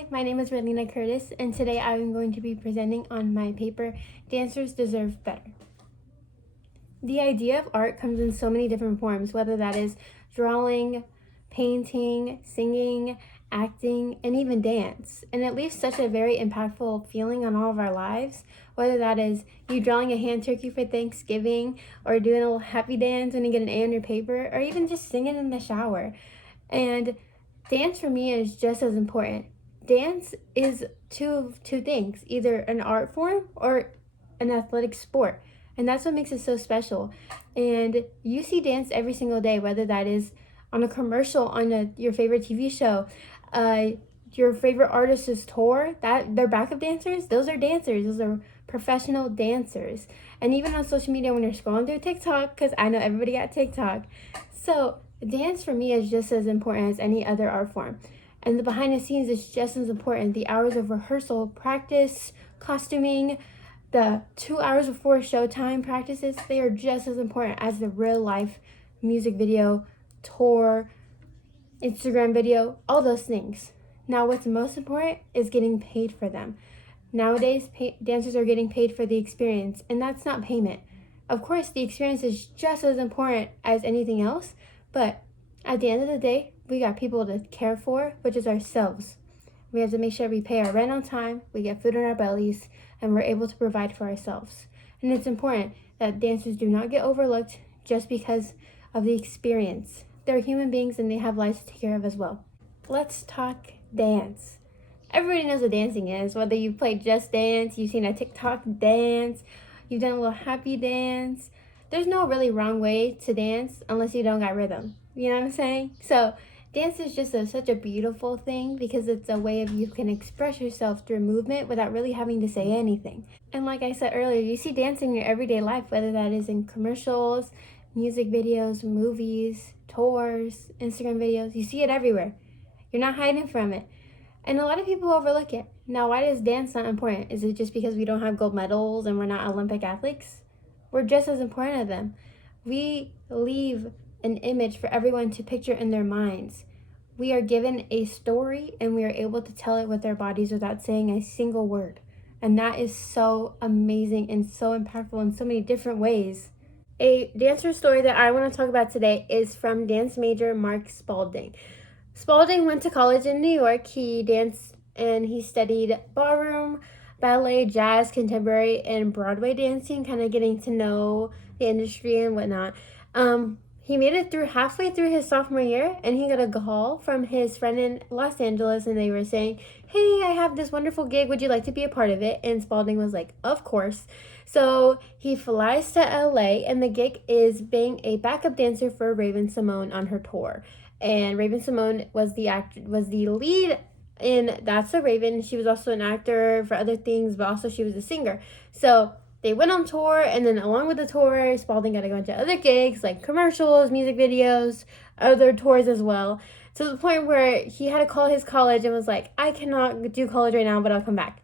Hi, my name is Relina Curtis, and today I'm going to be presenting on my paper, Dancers Deserve Better. The idea of art comes in so many different forms, whether that is drawing, painting, singing, acting, and even dance. And it leaves such a very impactful feeling on all of our lives, whether that is you drawing a hand turkey for Thanksgiving, or doing a little happy dance when you get an A on your paper, or even just singing in the shower. And dance for me is just as important. Dance is two things, either an art form or an athletic sport. And that's what makes it so special. And you see dance every single day, whether that is on a commercial, on your favorite TV show, your favorite artist's tour, that they're backup dancers, those are dancers. Those are professional dancers. And even on social media when you're scrolling through TikTok, because I know everybody got TikTok. So dance for me is just as important as any other art form. And the behind the scenes is just as important. The hours of rehearsal, practice, costuming, the 2 hours before showtime practices, they are just as important as the real life music video, tour, Instagram video, all those things. Now, what's most important is getting paid for them. Nowadays, dancers are getting paid for the experience, and that's not payment. Of course, the experience is just as important as anything else, but at the end of the day, we got people to care for, which is ourselves. We have to make sure we pay our rent on time, we get food in our bellies, and we're able to provide for ourselves. And it's important that dancers do not get overlooked just because of the experience. They're human beings and they have lives to take care of as well. Let's talk dance. Everybody knows what dancing is, whether you've played Just Dance, you've seen a TikTok dance, you've done a little happy dance. There's no really wrong way to dance unless you don't got rhythm. You know what I'm saying? So dance is just such a beautiful thing because it's a way of you can express yourself through movement without really having to say anything. And like I said earlier, you see dance in your everyday life, whether that is in commercials, music videos, movies, tours, Instagram videos. You see it everywhere. You're not hiding from it. And a lot of people overlook it. Now, why is dance not important? Is it just because we don't have gold medals and we're not Olympic athletes? We're just as important as them. We leave an image for everyone to picture in their minds. We are given a story and we are able to tell it with our bodies without saying a single word. And that is so amazing and so impactful in so many different ways. A dancer story that I want to talk about today is from dance major Mark Spalding. Spalding went to college in New York. He danced and he studied ballroom, ballet, jazz, contemporary, and Broadway dancing, kind of getting to know the industry and whatnot. He made it through halfway through his sophomore year, and he got a call from his friend in Los Angeles, and they were saying, "Hey, I have this wonderful gig. Would you like to be a part of it?" And Spalding was like, "Of course." So he flies to LA, and the gig is being a backup dancer for Raven-Symoné on her tour. And Raven-Symoné was the lead in That's So Raven. She was also an actor for other things, but also she was a singer. So they went on tour, and then along with the tour, Spalding got a bunch of other gigs like commercials, music videos, other tours as well. To the point where he had to call his college and was like, "I cannot do college right now, but I'll come back."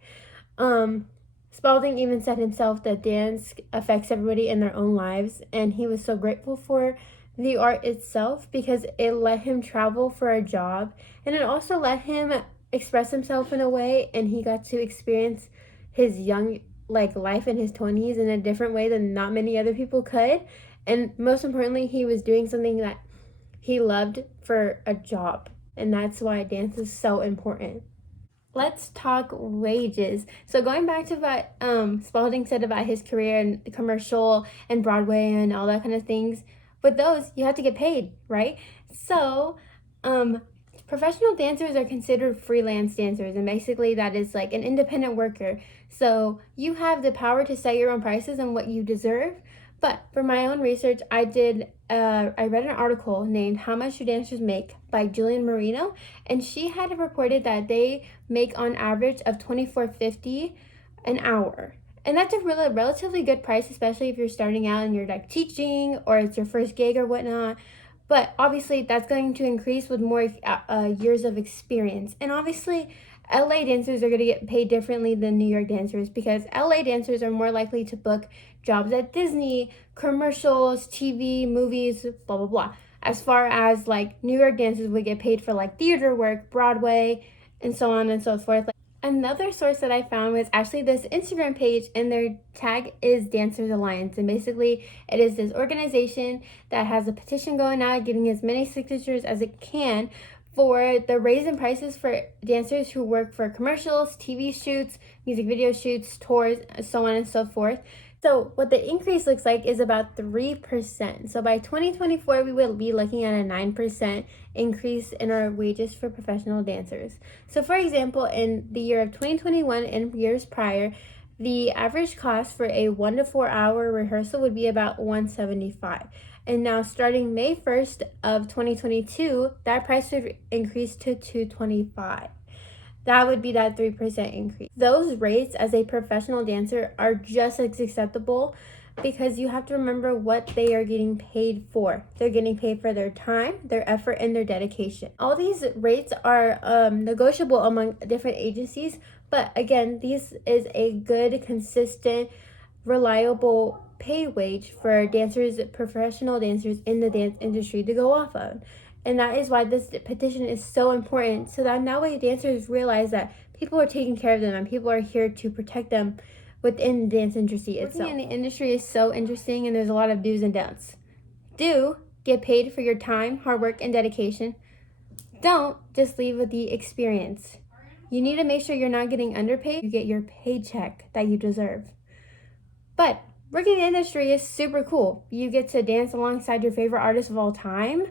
Spalding even said himself that dance affects everybody in their own lives, and he was so grateful for the art itself because it let him travel for a job, and it also let him express himself in a way, and he got to experience his young life in his 20s in a different way than not many other people could. And most importantly, he was doing something that he loved for a job, and that's why dance is so important. Let's talk wages. So going back to what Spalding said about his career and commercial and Broadway and all that kind of things, with those you have to get paid, right? So professional dancers are considered freelance dancers, and basically that is like an independent worker. So you have the power to set your own prices and what you deserve. But for my own research, I read an article named "How Much Do Dancers Make" by Julian Marino, and she had reported that they make on average of $24.50 an hour. And that's a relatively good price, especially if you're starting out and you're like teaching or it's your first gig or whatnot. But obviously, that's going to increase with more years of experience. And obviously, LA dancers are going to get paid differently than New York dancers because LA dancers are more likely to book jobs at Disney, commercials, TV, movies, blah, blah, blah. As far as like New York dancers would get paid for like theater work, Broadway, and so on and so forth. Another source that I found was actually this Instagram page, and their tag is Dancers Alliance. And basically, it is this organization that has a petition going out, getting as many signatures as it can for the raise in prices for dancers who work for commercials, TV shoots, music video shoots, tours, so on and so forth. So what the increase looks like is about 3%. So by 2024, we will be looking at a 9% increase in our wages for professional dancers. So for example, in the year of 2021 and years prior, the average cost for a 1 to 4 hour rehearsal would be about $175. And now starting May 1st of 2022, that price would increase to $225. That would be that 3% increase. Those rates as a professional dancer are just as acceptable because you have to remember what they are getting paid for. They're getting paid for their time, their effort, and their dedication. All these rates are negotiable among different agencies, but again, this is a good, consistent, reliable pay wage for dancers, professional dancers in the dance industry to go off of. And that is why this petition is so important, so that now way dancers realize that people are taking care of them and people are here to protect them within the dance industry itself. Working in the industry is so interesting, and there's a lot of do's and don'ts. Do get paid for your time, hard work, and dedication. Don't just leave with the experience. You need to make sure you're not getting underpaid. You get your paycheck that you deserve. But working in the industry is super cool. You get to dance alongside your favorite artists of all time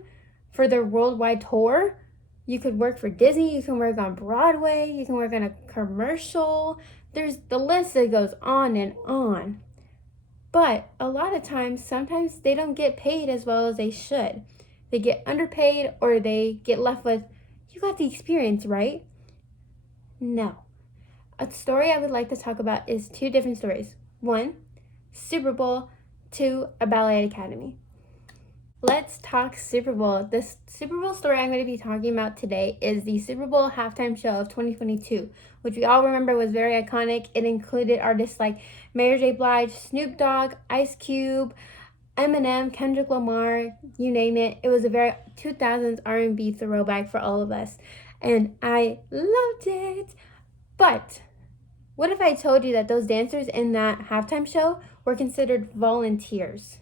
for their worldwide tour. You could work for Disney, you can work on Broadway, you can work on a commercial. There's the list that goes on and on. But a lot of times, sometimes they don't get paid as well as they should. They get underpaid, or they get left with, you got the experience, right? No. A story I would like to talk about is two different stories. One, Super Bowl. Two, a ballet academy. Let's talk Super Bowl. This Super Bowl story I'm going to be talking about today is the Super Bowl halftime show of 2022, which we all remember was very iconic. It included artists like Mary J. Blige, Snoop Dogg, Ice Cube, Eminem, Kendrick Lamar, you name it. It was a very 2000s R&B throwback for all of us, and I loved it. But what if I told you that those dancers in that halftime show were considered volunteers?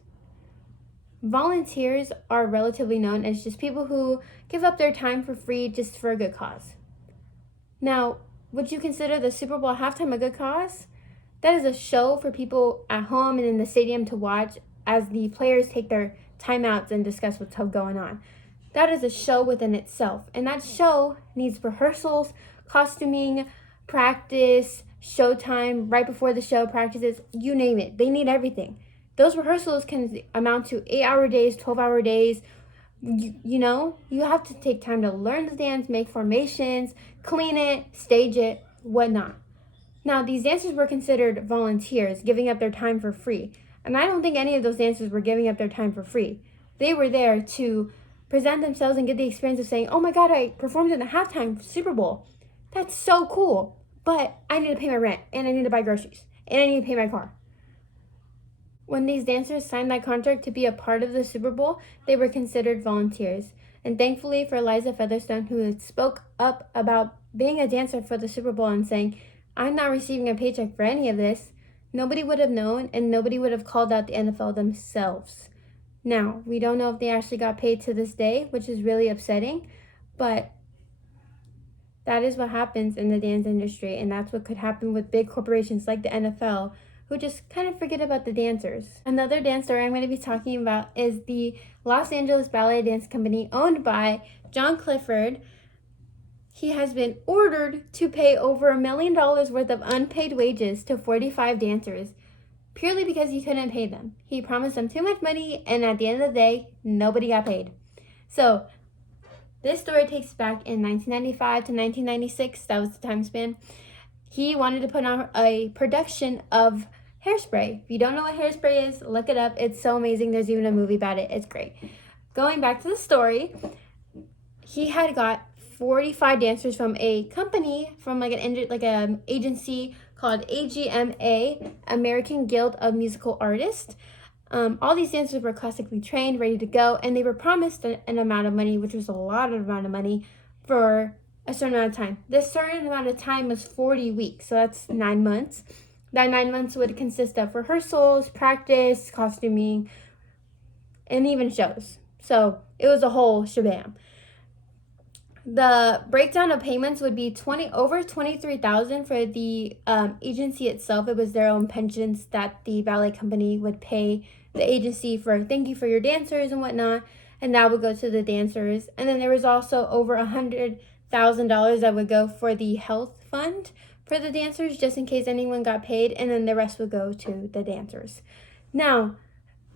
Volunteers are relatively known as just people who give up their time for free just for a good cause. Now, would you consider the Super Bowl halftime a good cause? That is a show for people at home and in the stadium to watch as the players take their timeouts and discuss what's going on. That is a show within itself, and that show needs rehearsals, costuming, practice, showtime, right before the show, practices, you name it. They need everything. Those rehearsals can amount to 8-hour days, 12-hour days. You know, you have to take time to learn the dance, make formations, clean it, stage it, whatnot. Now, these dancers were considered volunteers, giving up their time for free. And I don't think any of those dancers were giving up their time for free. They were there to present themselves and get the experience of saying, oh my God, I performed in the halftime Super Bowl. That's so cool. But I need to pay my rent, and I need to buy groceries, and I need to pay my car. When these dancers signed that contract to be a part of the Super Bowl, they were considered volunteers. And thankfully for Liza Featherstone, who spoke up about being a dancer for the Super Bowl and saying, I'm not receiving a paycheck for any of this, nobody would have known, and nobody would have called out the NFL themselves. Now, we don't know if they actually got paid to this day, which is really upsetting, but that is what happens in the dance industry, and that's what could happen with big corporations like the NFL, who just kind of forget about the dancers. Another dance story I'm going to be talking about is the Los Angeles Ballet Dance Company, owned by John Clifford. He has been ordered to pay over $1 million worth of unpaid wages to 45 dancers, purely because he couldn't pay them. He promised them too much money, and at the end of the day, nobody got paid. So this story takes back in 1995 to 1996. That was the time span. He wanted to put on a production of Hairspray. If you don't know what Hairspray is, look it up. It's so amazing. There's even a movie about it. It's great. Going back to the story, he had got 45 dancers from a company, from like an agency called AGMA, American Guild of Musical Artists. All these dancers were classically trained, ready to go, and they were promised an amount of money, which was a lot of amount of money, for a certain amount of time. This certain amount of time was 40 weeks, so that's 9 months. That 9 months would consist of rehearsals, practice, costuming, and even shows. So it was a whole shabam. The breakdown of payments would be over 23,000 for the agency itself. It was their own pensions that the ballet company would pay the agency for thank you for your dancers and whatnot, and that would go to the dancers. And then there was also over $100,000 that would go for the health fund for the dancers, just in case anyone got paid, and then the rest would go to the dancers. Now,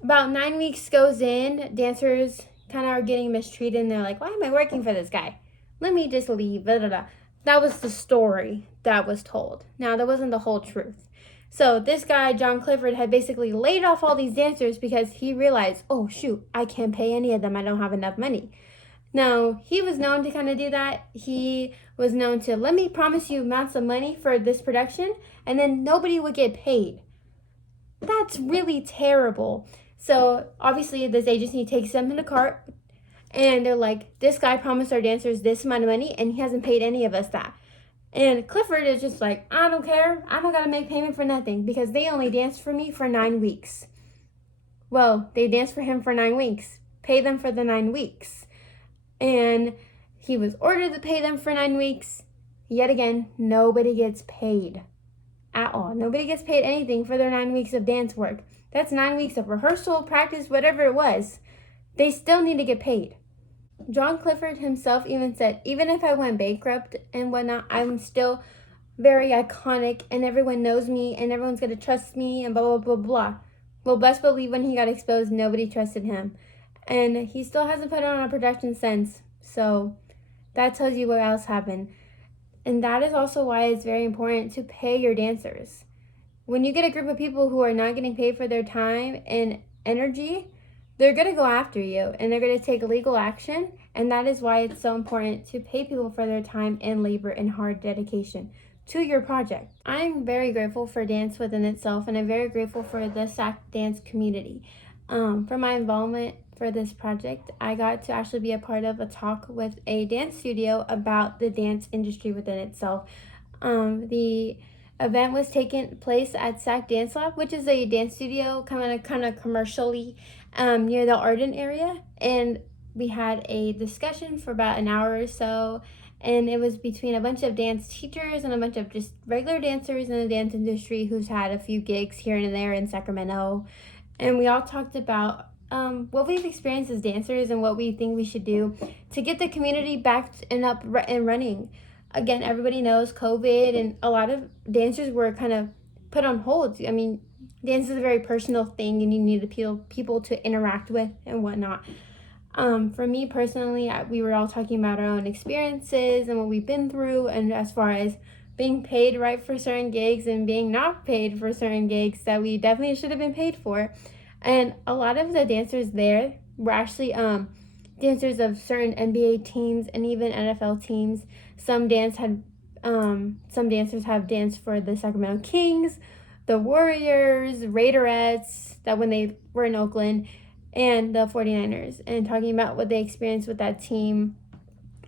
about 9 weeks goes in, dancers kind of are getting mistreated, and they're like, why am I working for this guy? Let me just leave, blah, blah, blah. That was the story that was told. Now, that wasn't the whole truth. So this guy, John Clifford, had basically laid off all these dancers because he realized, oh, shoot, I can't pay any of them. I don't have enough money. Now, he was known to kind of do that. He was known to, let me promise you amounts of money for this production, and then nobody would get paid. That's really terrible. So, obviously, this agency takes them in a cart, and they're like, this guy promised our dancers this amount of money, and he hasn't paid any of us that. And Clifford is just like, I don't care. I don't got to make payment for nothing because they only danced for me for 9 weeks. Well, they danced for him for 9 weeks. Pay them for the 9 weeks. And he was ordered to pay them for 9 weeks. Yet again, nobody gets paid at all. Nobody gets paid anything for their 9 weeks of dance work. That's 9 weeks of rehearsal, practice, whatever it was. They still need to get paid. John Clifford himself even said, even if I went bankrupt and whatnot, I'm still very iconic and everyone knows me and everyone's going to trust me and blah, blah, blah, blah. Well, best believe when he got exposed, nobody trusted him. And he still hasn't put on a production since. So that tells you what else happened. And that is also why it's very important to pay your dancers. When you get a group of people who are not getting paid for their time and energy, they're going to go after you and they're going to take legal action. And that is why it's so important to pay people for their time and labor and hard dedication to your project. I'm very grateful for dance within itself, and I'm very grateful for the SAC dance community. For my involvement for this project, I got to actually be a part of a talk with a dance studio about the dance industry within itself. The event was taking place at SAC Dance Lab, which is a dance studio kind of commercially near the Arden area, and we had a discussion for about an hour or so, and it was between a bunch of dance teachers and a bunch of just regular dancers in the dance industry who's had a few gigs here and there in Sacramento, and we all talked about what we've experienced as dancers and what we think we should do to get the community back and up and running. Again, everybody knows COVID, and a lot of dancers were kind of put on hold. I mean, dance is a very personal thing, and you need the people to interact with and whatnot. For me personally, we were all talking about our own experiences and what we've been through, and as far as being paid right for certain gigs and being not paid for certain gigs that we definitely should have been paid for. And a lot of the dancers there were actually dancers of certain NBA teams and even NFL teams. Some dancers have danced for the Sacramento Kings, the Warriors, Raiderettes, that when they were in Oakland, and the 49ers, and talking about what they experienced with that team.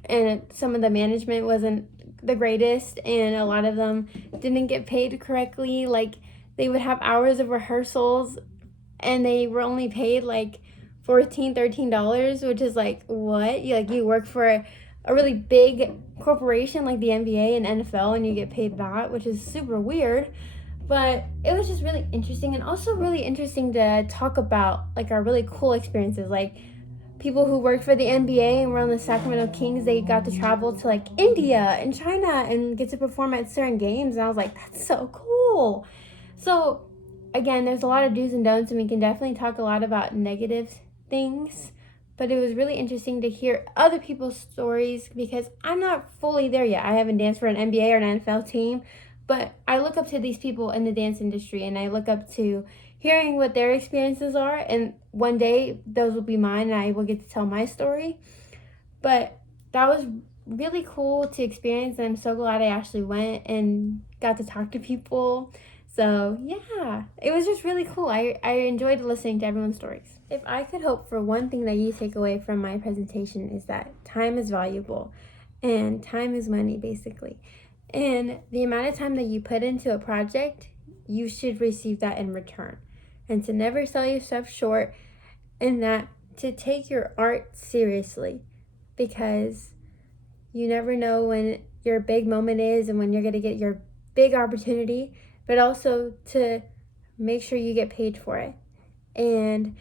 And some of the management wasn't the greatest, and a lot of them didn't get paid correctly. Like, they would have hours of rehearsals and they were only paid like $13 which is like, what? You work for a really big corporation like the NBA and NFL and you get paid that, which is super weird. But it was just really interesting, and also really interesting to talk about like our really cool experiences. Like, people who worked for the NBA and were on the Sacramento Kings, they got to travel to like India and China and get to perform at certain games, and I was like, that's so cool. So again, there's a lot of do's and don'ts, and we can definitely talk a lot about negative things, but it was really interesting to hear other people's stories because I'm not fully there yet. I haven't danced for an NBA or an NFL team, but I look up to these people in the dance industry, and I look up to hearing what their experiences are, and one day those will be mine and I will get to tell my story. But that was really cool to experience, and I'm so glad I actually went and got to talk to people. So yeah, it was just really cool. I enjoyed listening to everyone's stories. If I could hope for one thing that you take away from my presentation, is that time is valuable. and time is money, basically. And the amount of time that you put into a project, you should receive that in return. And to never sell yourself short, and that to take your art seriously, because you never know when your big moment is and when you're going to get your big opportunity, but also to make sure you get paid for it. And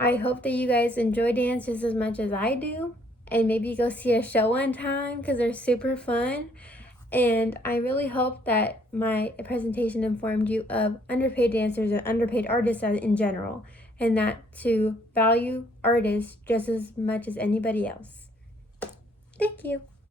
I hope that you guys enjoy dance just as much as I do, and maybe go see a show one time because they're super fun. And I really hope that my presentation informed you of underpaid dancers and underpaid artists in general, and that to value artists just as much as anybody else. Thank you.